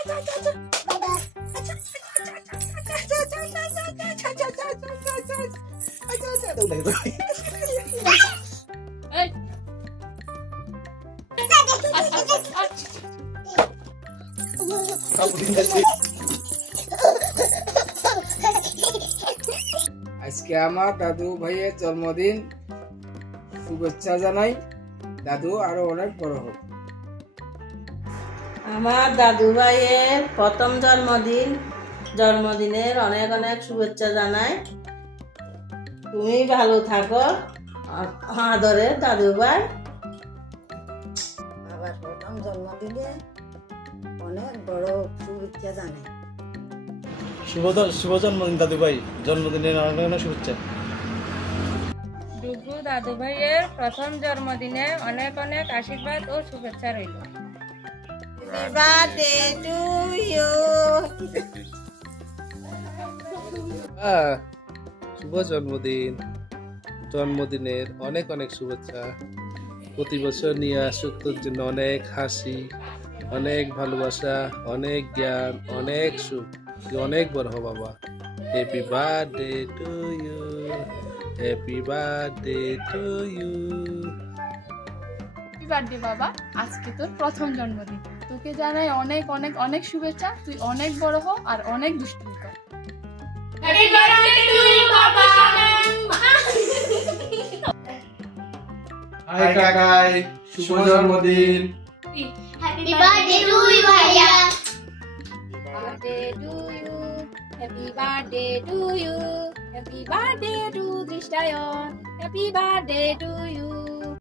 আজকে আমার দাদু ভাইয়ের জন্মদিন, শুভেচ্ছা জানাই। দাদু আরো অনেক বড় হোক। আমার দাদু ভাইয়ের প্রথম জন্মদিনের অনেক অনেক শুভেচ্ছা জানাই। তুমি ভালো থাকো, আদরের দাদু ভাই। বাবার প্রথম জন্মদিনে অনেক বড় শুভেচ্ছা জানাই। শুভ জন্মদিন দাদু ভাই, জন্মদিনের অনেক অনেক শুভেচ্ছা। ডুগু দাদু ভাইয়ের প্রথম জন্মদিনে অনেক অনেক আশীর্বাদ ও শুভেচ্ছা রইল। Happy birthday to you. শুভ জন্মদিন, জন্মদিনের অনেক অনেক শুভেচ্ছা। প্রতি বছর নিয়ে আসুক তোর জন্য অনেক হাসি, অনেক ভালোবাসা, অনেক জ্ঞান, অনেক সুখ। তুই অনেক বড় হ বাবা। Happy birthday to you, happy birthday to you. Happy birthday বাবা, আজকে তোর প্রথম জন্মদিন। তোকে জানাই অনেক অনেক অনেক শুভেচ্ছা। তুই অনেক বড় হ আর অনেক দুষ্টুমি কর। হ্যাপি বার্থডে টু ইউ বাবা। হাই কাকাই, শুভ জন্মদিন। হ্যাপি বার্থডে টু ইউ ভাইয়া। Birthday to you, happy birthday to you, happy birthday to Drishtayan, happy birthday to you.